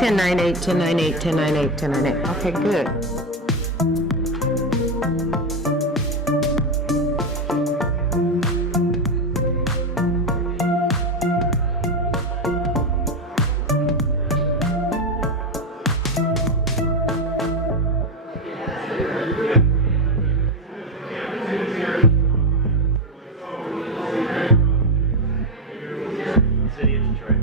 1098, 1098, 1098, 1098. Okay, good. City of Detroit.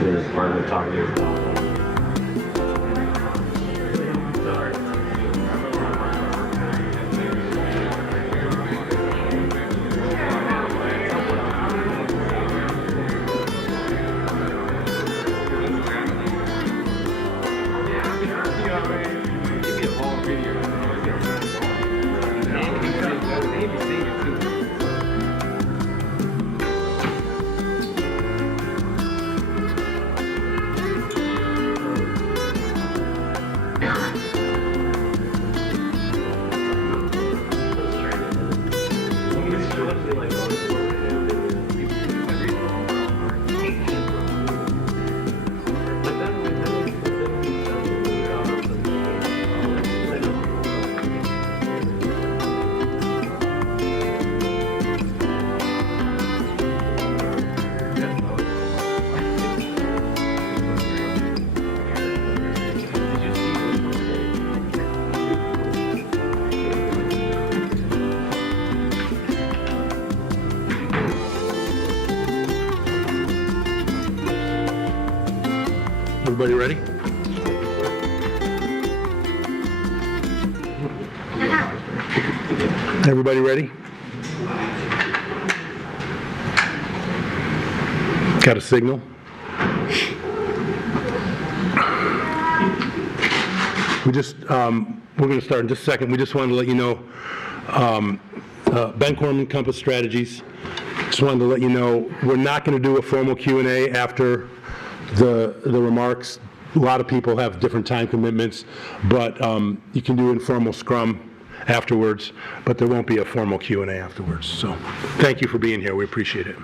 It's part of the talking. Everybody ready? Everybody ready? Got a signal? We're going to start in just a second. We just wanted to let you know, Ben Corman, Compass Strategies. Just wanted to let you know, we're not going to do a formal Q&A after the remarks. A lot of people have different time commitments, but you can do informal scrum afterwards, but there won't be a formal Q&A afterwards. So thank you for being here. We appreciate it.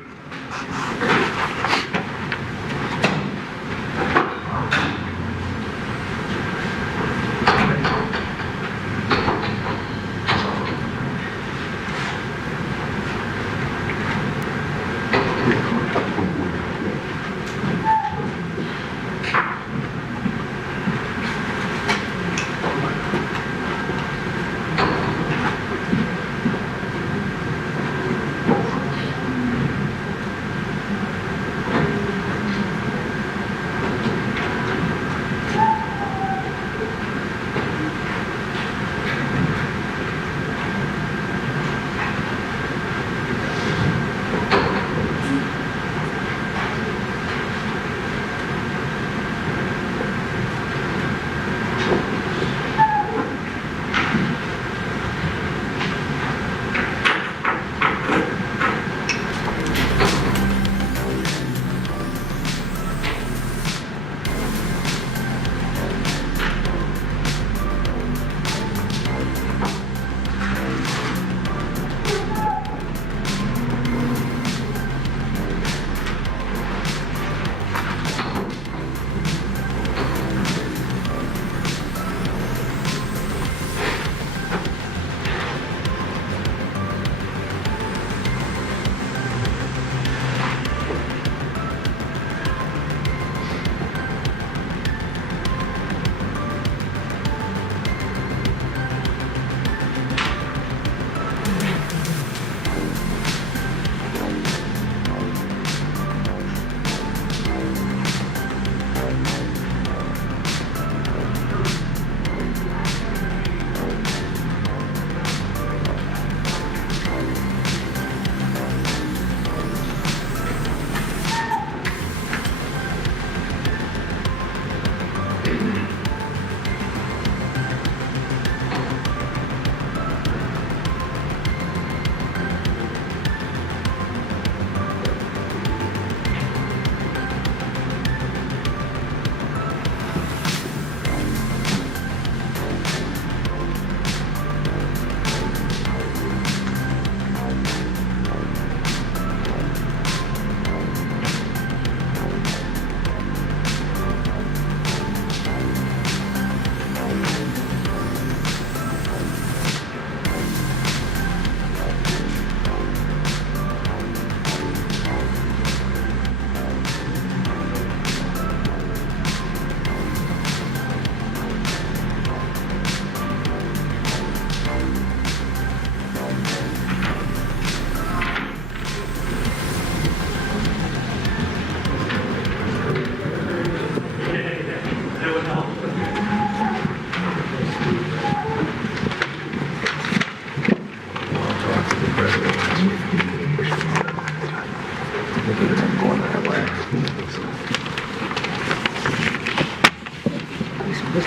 Oh,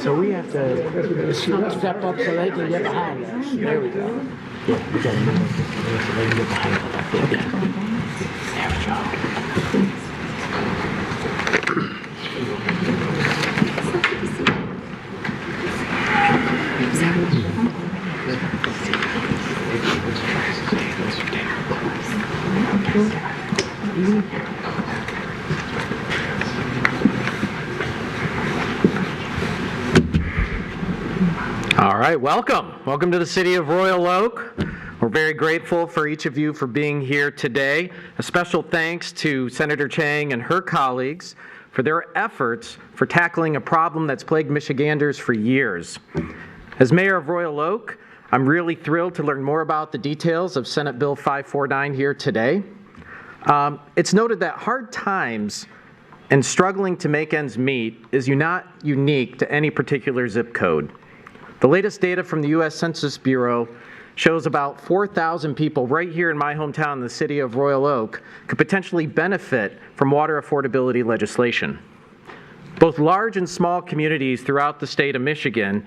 so we have to step up so they can get behind us. There we go. Yeah, we gotta move so they can get behind us. Okay. There we go. All right, welcome. Welcome to the city of Royal Oak. We're very grateful for each of you for being here today. A special thanks to Senator Chang and her colleagues for their efforts for tackling a problem that's plagued Michiganders for years. As mayor of Royal Oak, I'm really thrilled to learn more about the details of Senate Bill 549 here today. It's noted that hard times and struggling to make ends meet is not unique to any particular zip code. The latest data from the U.S. Census Bureau shows about 4,000 people right here in my hometown, the city of Royal Oak, could potentially benefit from water affordability legislation. Both large and small communities throughout the state of Michigan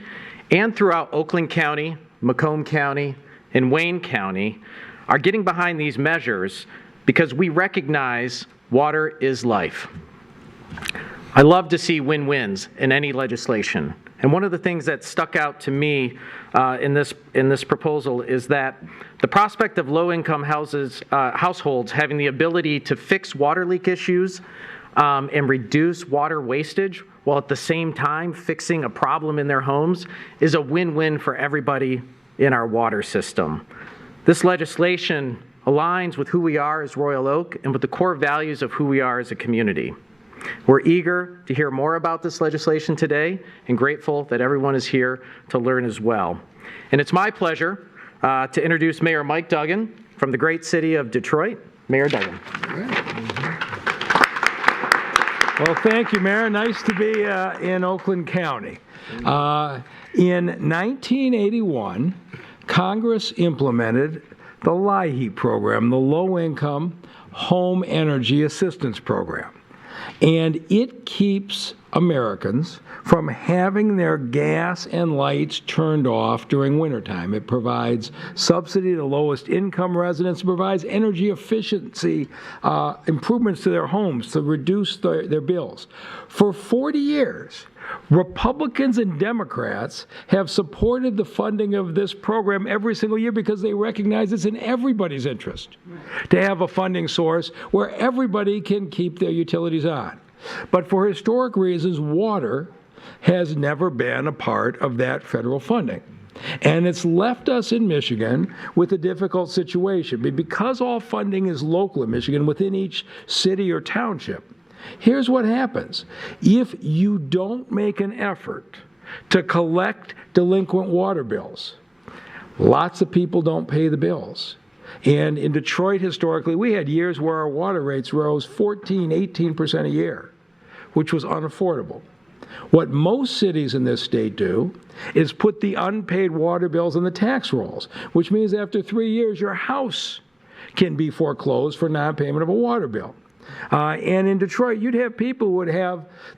and throughout Oakland County, Macomb County, and Wayne County are getting behind these measures because we recognize water is life. I love to see win-wins in any legislation. And one of the things that stuck out to me in this proposal is that the prospect of low-income households having the ability to fix water leak issues and reduce water wastage while at the same time fixing a problem in their homes is a win-win for everybody in our water system. This legislation aligns with who we are as Royal Oak and with the core values of who we are as a community. We're eager to hear more about this legislation today and grateful that everyone is here to learn as well. And it's my pleasure to introduce Mayor Mike Duggan from the great city of Detroit. Mayor Duggan. Well, thank you, Mayor. Nice to be in Oakland County. In 1981, Congress implemented the LIHEAP program, the Low Income Home Energy Assistance Program. And it keeps Americans from having their gas and lights turned off during wintertime. It provides subsidy to lowest income residents. It provides energy efficiency improvements to their homes to reduce their bills. For 40 years, Republicans and Democrats have supported the funding of this program every single year because they recognize it's in everybody's interest to have a funding source where everybody can keep their utilities on. But for historic reasons, water has never been a part of that federal funding. And it's left us in Michigan with a difficult situation. But because all funding is local in Michigan within each city or township, here's what happens. If you don't make an effort to collect delinquent water bills, lots of people don't pay the bills. And in Detroit, historically, we had years where our water rates rose 14, 18% a year, which was unaffordable. What most cities in this state do is put the unpaid water bills on the tax rolls, which means after 3 years, your house can be foreclosed for non-payment of a water bill. And in Detroit, you'd have people who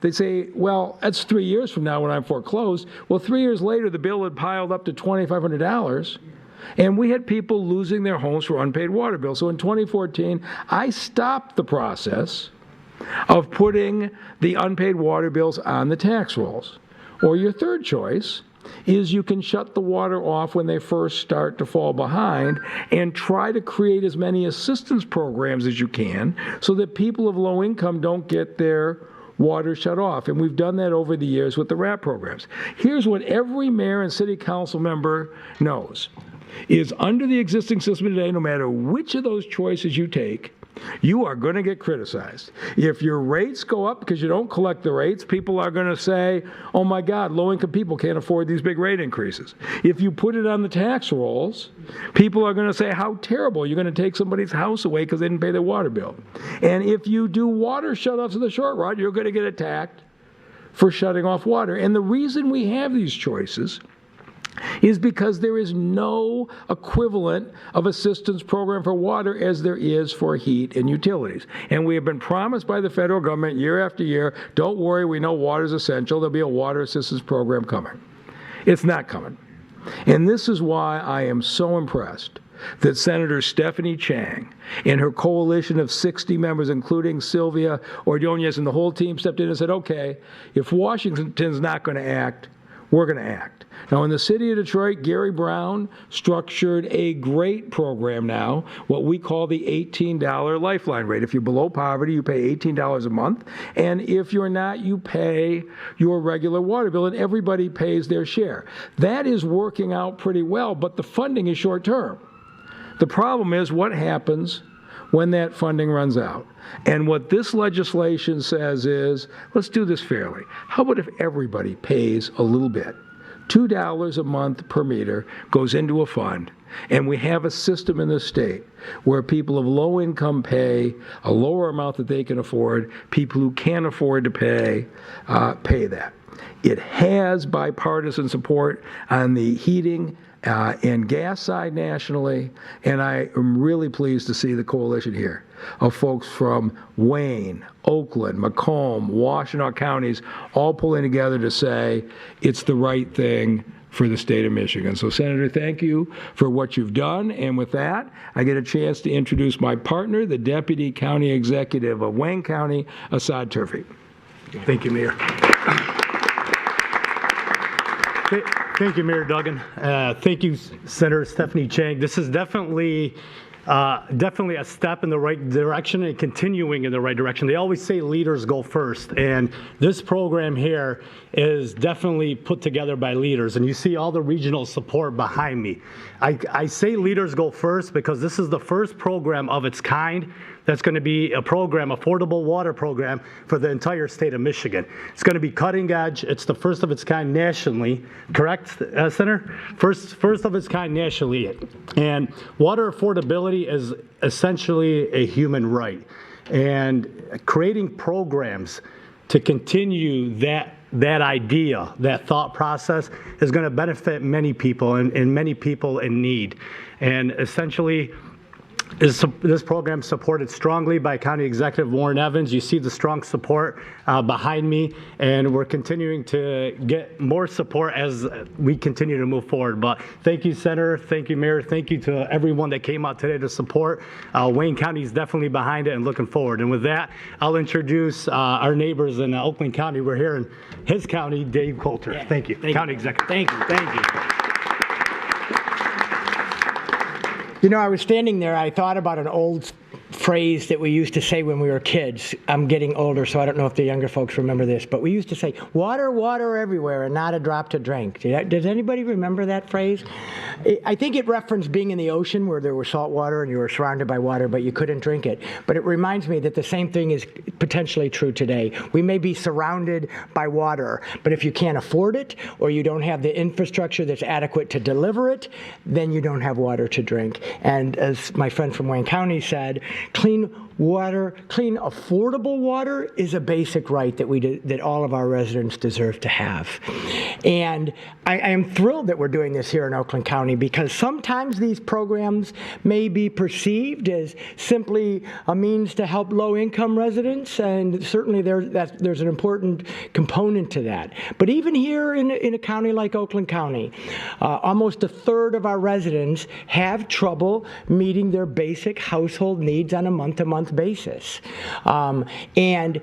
they'd say, well, that's 3 years from now when I'm foreclosed. Well, 3 years later, the bill had piled up to $2,500. And we had people losing their homes for unpaid water bills. So in 2014, I stopped the process of putting the unpaid water bills on the tax rolls. Or your third choice is you can shut the water off when they first start to fall behind and try to create as many assistance programs as you can so that people of low income don't get their water shut off. And we've done that over the years with the RAP programs. Here's what every mayor and city council member knows. Is under the existing system today, no matter which of those choices you take, you are going to get criticized. If your rates go up because you don't collect the rates, people are going to say, oh my God, low-income people can't afford these big rate increases. If you put it on the tax rolls, people are going to say, how terrible, you're going to take somebody's house away because they didn't pay their water bill. And if you do water shutoffs in the short run, you're going to get attacked for shutting off water. And the reason we have these choices is because there is no equivalent of assistance program for water as there is for heat and utilities. And we have been promised by the federal government year after year, don't worry, we know water is essential, there'll be a water assistance program coming. It's not coming. And this is why I am so impressed that Senator Stephanie Chang and her coalition of 60 members, including Sylvia Ordonez and the whole team, stepped in and said, okay, if Washington's not going to act, we're going to act. Now, in the city of Detroit, Gary Brown structured a great program now, what we call the $18 lifeline rate. If you're below poverty, you pay $18 a month. And if you're not, you pay your regular water bill, and everybody pays their share. That is working out pretty well, but the funding is short term. The problem is what happens when that funding runs out. And what this legislation says is, let's do this fairly. How about if everybody pays a little bit? $2 a month per meter goes into a fund, and we have a system in the state where people of low income pay a lower amount that they can afford. People who can't afford to pay that. It has bipartisan support on the heating and gas side nationally, and I am really pleased to see the coalition here of folks from Wayne, Oakland, Macomb, Washtenaw counties all pulling together to say it's the right thing for the state of Michigan. So, Senator, thank you for what you've done. And with that, I get a chance to introduce my partner, the Deputy County Executive of Wayne County, Assad Turfi. Thank you, Mayor. Thank you, Mayor Duggan. Thank you, Senator Stephanie Chang. This is definitely a step in the right direction and continuing in the right direction. They always say leaders go first, and this program here is definitely put together by leaders, and you see all the regional support behind me. I say leaders go first because this is the first program of its kind that's going to be a program, affordable water program for the entire state of Michigan. It's going to be cutting edge. It's the first of its kind nationally, correct, Senator? First of its kind nationally. And water affordability is essentially a human right. And creating programs to continue that idea, that thought process is going to benefit many people and many people in need. And essentially, this program supported strongly by County Executive Warren Evans. You see the strong support behind me, and we're continuing to get more support as we continue to move forward. But thank you, Senator. Thank you, Mayor. Thank you to everyone that came out today to support. Wayne County is definitely behind it and looking forward. And with that, I'll introduce our neighbors in Oakland County. We're here in his county, Dave Coulter. Yeah. Thank you. County Executive. Thank you. Thank you. You know, I was standing there, I thought about an old phrase that we used to say when we were kids. I'm getting older, so I don't know if the younger folks remember this, but we used to say, water, water everywhere, and not a drop to drink. Does anybody remember that phrase? I think it referenced being in the ocean where there was salt water and you were surrounded by water, but you couldn't drink it. But it reminds me that the same thing is potentially true today. We may be surrounded by water, but if you can't afford it or you don't have the infrastructure that's adequate to deliver it, then you don't have water to drink. And as my friend from Wayne County said, clean water, clean, affordable water is a basic right that all of our residents deserve to have. And I am thrilled that we're doing this here in Oakland County because sometimes these programs may be perceived as simply a means to help low-income residents, and certainly there's an important component to that. But even here in a county like Oakland County, almost a third of our residents have trouble meeting their basic household needs on a month-to-month basis. And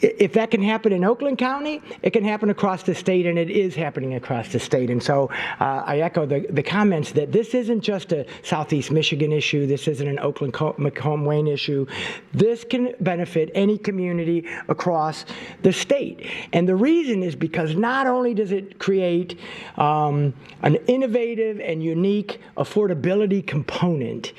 if that can happen in Oakland County, it can happen across the state, and it is happening across the state. And so I echo the comments that this isn't just a Southeast Michigan issue. This isn't an Oakland, Macomb, Wayne issue. This can benefit any community across the state. And the reason is because not only does it create an innovative and unique affordability component,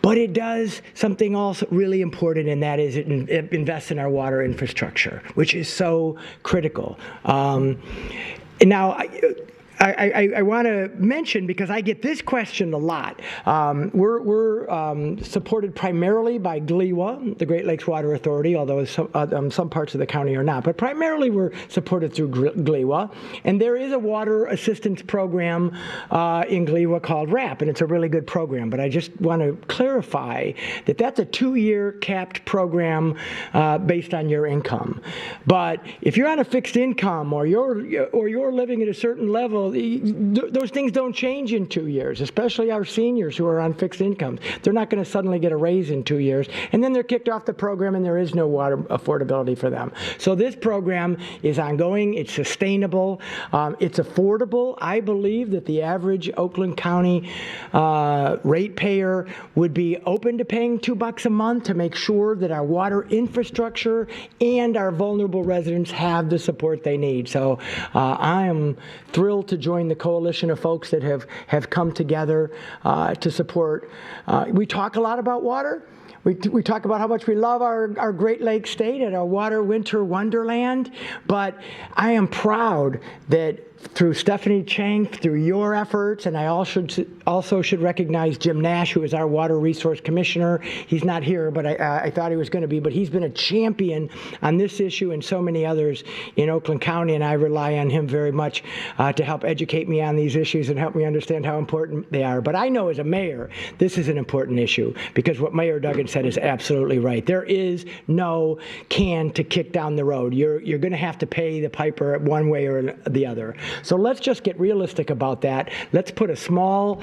but it does something else really important, and that is it invests in our water infrastructure, which is so critical. And now, I want to mention, because I get this question a lot, we're supported primarily by GLEWA, the Great Lakes Water Authority, although some parts of the county are not, but primarily we're supported through GLEWA, and there is a water assistance program in GLEWA called RAP, and it's a really good program, but I just want to clarify that that's a 2-year capped program based on your income. But if you're on a fixed income or you're living at a certain level, those things don't change in 2 years, especially our seniors who are on fixed incomes. They're not going to suddenly get a raise in 2 years, and then they're kicked off the program and there is no water affordability for them. So this program is ongoing, it's sustainable, it's affordable. I believe that the average Oakland County ratepayer would be open to paying $2 a month to make sure that our water infrastructure and our vulnerable residents have the support they need. So I am thrilled to join the coalition of folks that have come together to support. We talk a lot about water. We talk about how much we love our Great Lakes state and our water winter wonderland, but I am proud that through Stephanie Chang, through your efforts, and I also should recognize Jim Nash, who is our Water Resource Commissioner. He's not here, but I thought he was going to be, but he's been a champion on this issue and so many others in Oakland County, and I rely on him very much to help educate me on these issues and help me understand how important they are. But I know as a mayor, this is an important issue, because what Mayor Duggan said is absolutely right. There is no can to kick down the road. You're going to have to pay the piper one way or the other. So let's just get realistic about that. Let's put a small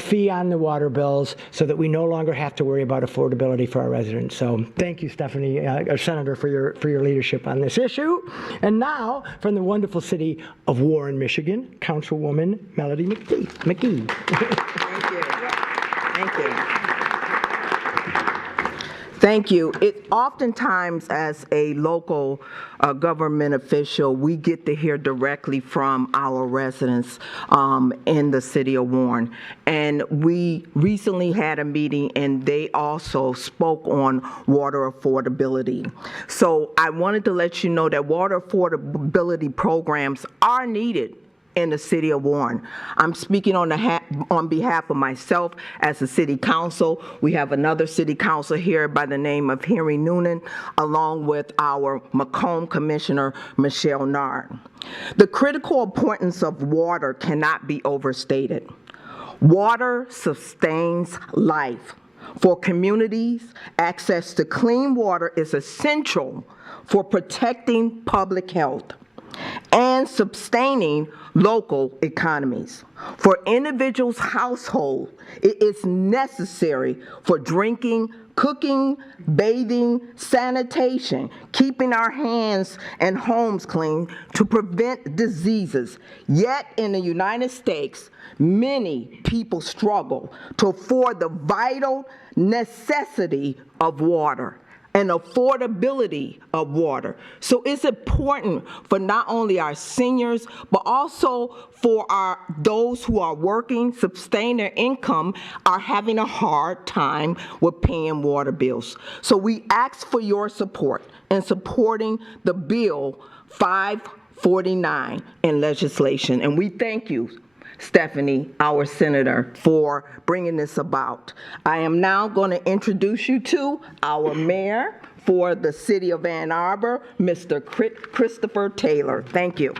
fee on the water bills so that we no longer have to worry about affordability for our residents. So thank you, Stephanie, Senator, for your leadership on this issue. And now, from the wonderful city of Warren, Michigan, Councilwoman Melody McGee. Thank you. Thank you. Thank you. Oftentimes, as a local government official, we get to hear directly from our residents in the city of Warren. And we recently had a meeting, and they also spoke on water affordability. So I wanted to let you know that water affordability programs are needed in the city of Warren. I'm speaking on behalf of myself as a city council. We have another city council here by the name of Henry Noonan, along with our Macomb Commissioner, Michelle Nard. The critical importance of water cannot be overstated. Water sustains life. For communities, access to clean water is essential for protecting public health and sustaining local economies. For individuals' household, it is necessary for drinking, cooking, bathing, sanitation, keeping our hands and homes clean to prevent diseases. Yet in the United States, many people struggle to afford the vital necessity of water and affordability of water. So it's important for not only our seniors, but also for those who are working, sustain their income, are having a hard time with paying water bills. So we ask for your support in supporting the Bill 549 in legislation. And we thank you, Stephanie, our senator, for bringing this about. I am now going to introduce you to our mayor for the city of Ann Arbor, Mr. Christopher Taylor. Thank you.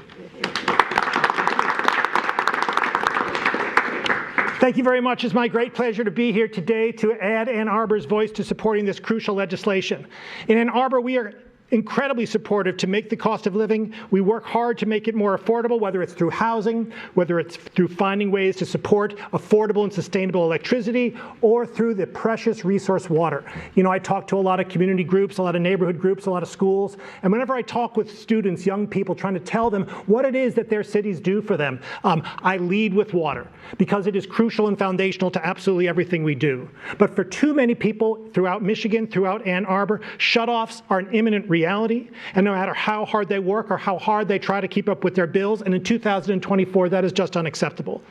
Thank you very much. It's my great pleasure to be here today to add Ann Arbor's voice to supporting this crucial legislation. In Ann Arbor, we are incredibly supportive to make the cost of living. We work hard to make it more affordable, whether it's through housing, whether it's through finding ways to support affordable and sustainable electricity, or through the precious resource water. You know, I talk to a lot of community groups, a lot of neighborhood groups, a lot of schools, and whenever I talk with students, young people, trying to tell them what it is that their cities do for them, I lead with water, because it is crucial and foundational to absolutely everything we do. But for too many people throughout Michigan, throughout Ann Arbor, shutoffs are an imminent reality, and no matter how hard they work or how hard they try to keep up with their bills, and in 2024, that is just unacceptable.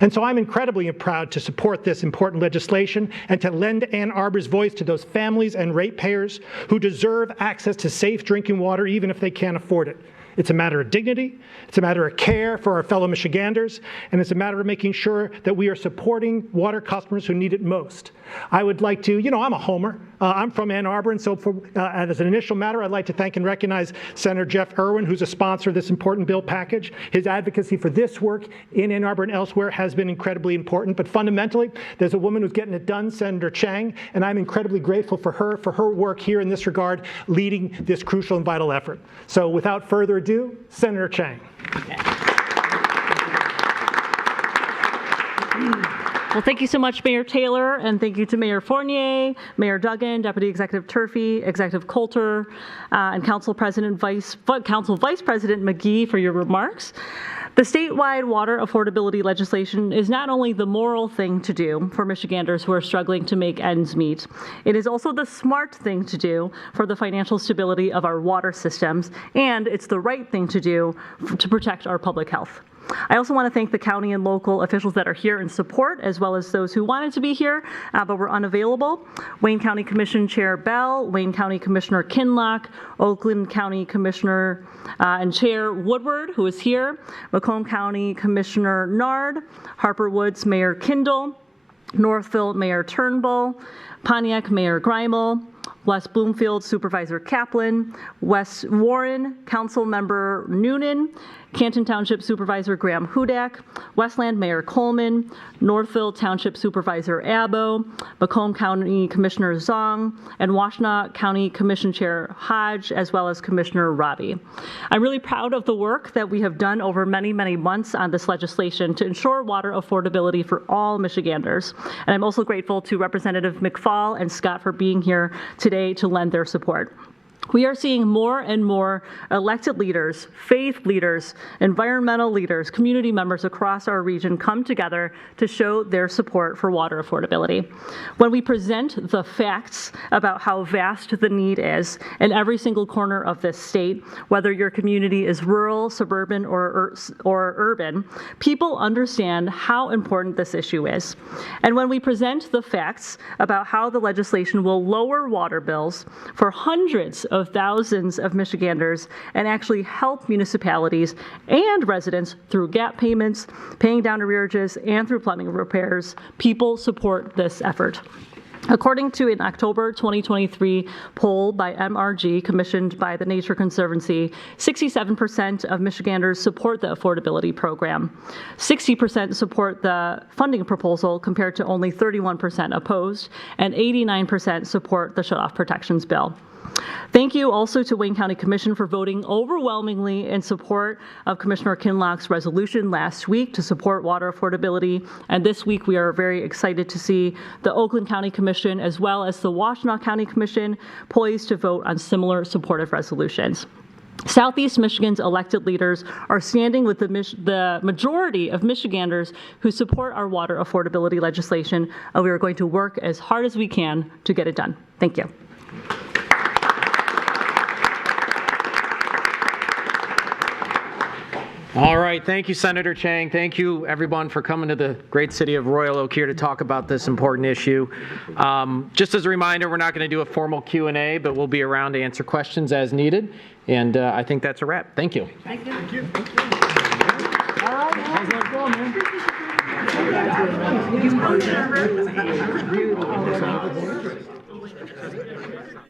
And so I'm incredibly proud to support this important legislation and to lend Ann Arbor's voice to those families and ratepayers who deserve access to safe drinking water even if they can't afford it. It's a matter of dignity, it's a matter of care for our fellow Michiganders, and it's a matter of making sure that we are supporting water customers who need it most. I would like to, I'm a homer. I'm from Ann Arbor, and so as an initial matter, I'd like to thank and recognize Senator Jeff Irwin, who's a sponsor of this important bill package. His advocacy for this work in Ann Arbor and elsewhere has been incredibly important, but fundamentally, there's a woman who's getting it done, Senator Chang, and I'm incredibly grateful for her work here in this regard, leading this crucial and vital effort. So without further ado, Senator Chang. Well, thank you so much, Mayor Taylor, and thank you to Mayor Fournier, Mayor Duggan, Deputy Executive Turfey, Executive Coulter, and Council Vice President McGee for your remarks. The statewide water affordability legislation is not only the moral thing to do for Michiganders who are struggling to make ends meet, it is also the smart thing to do for the financial stability of our water systems, and it's the right thing to do to protect our public health. I also want to thank the county and local officials that are here in support, as well as those who wanted to be here but were unavailable. Wayne County Commission Chair Bell, Wayne County Commissioner Kinlock, Oakland County Commissioner and Chair Woodward, who is here, Macomb County Commissioner Nard, Harper Woods Mayor Kindle, Northville Mayor Turnbull, Pontiac Mayor Greimel, West Bloomfield Supervisor Kaplan, West Warren Council Member Noonan, Canton Township Supervisor Graham Hudak, Westland Mayor Coleman, Northville Township Supervisor Abbo, Macomb County Commissioner Zong, and Washtenaw County Commission Chair Hodge, as well as Commissioner Robbie. I'm really proud of the work that we have done over many, many months on this legislation to ensure water affordability for all Michiganders. And I'm also grateful to Representative McFall and Scott for being here today to lend their support. We are seeing more and more elected leaders, faith leaders, environmental leaders, community members across our region come together to show their support for water affordability. When we present the facts about how vast the need is in every single corner of this state, whether your community is rural, suburban, or urban, people understand how important this issue is. And when we present the facts about how the legislation will lower water bills for hundreds of thousands of Michiganders and actually help municipalities and residents through gap payments, paying down arrearages, and through plumbing repairs, people support this effort. According to an October 2023 poll by MRG commissioned by the Nature Conservancy, 67% of Michiganders support the affordability program. 60% support the funding proposal compared to only 31% opposed, and 89% support the shutoff protections bill. Thank you also to Wayne County Commission for voting overwhelmingly in support of Commissioner Kinlock's resolution last week to support water affordability. And this week we are very excited to see the Oakland County Commission as well as the Washtenaw County Commission poised to vote on similar supportive resolutions. Southeast Michigan's elected leaders are standing with the majority of Michiganders who support our water affordability legislation, and we are going to work as hard as we can to get it done. Thank you. All right, thank you, Senator Chang. Thank you, everyone, for coming to the great city of Royal Oak here to talk about this important issue. Just as a reminder, we're not going to do a formal Q&A, but we'll be around to answer questions as needed. And I think that's a wrap. Thank you. Thank you. Thank you. All right. How's that going, man?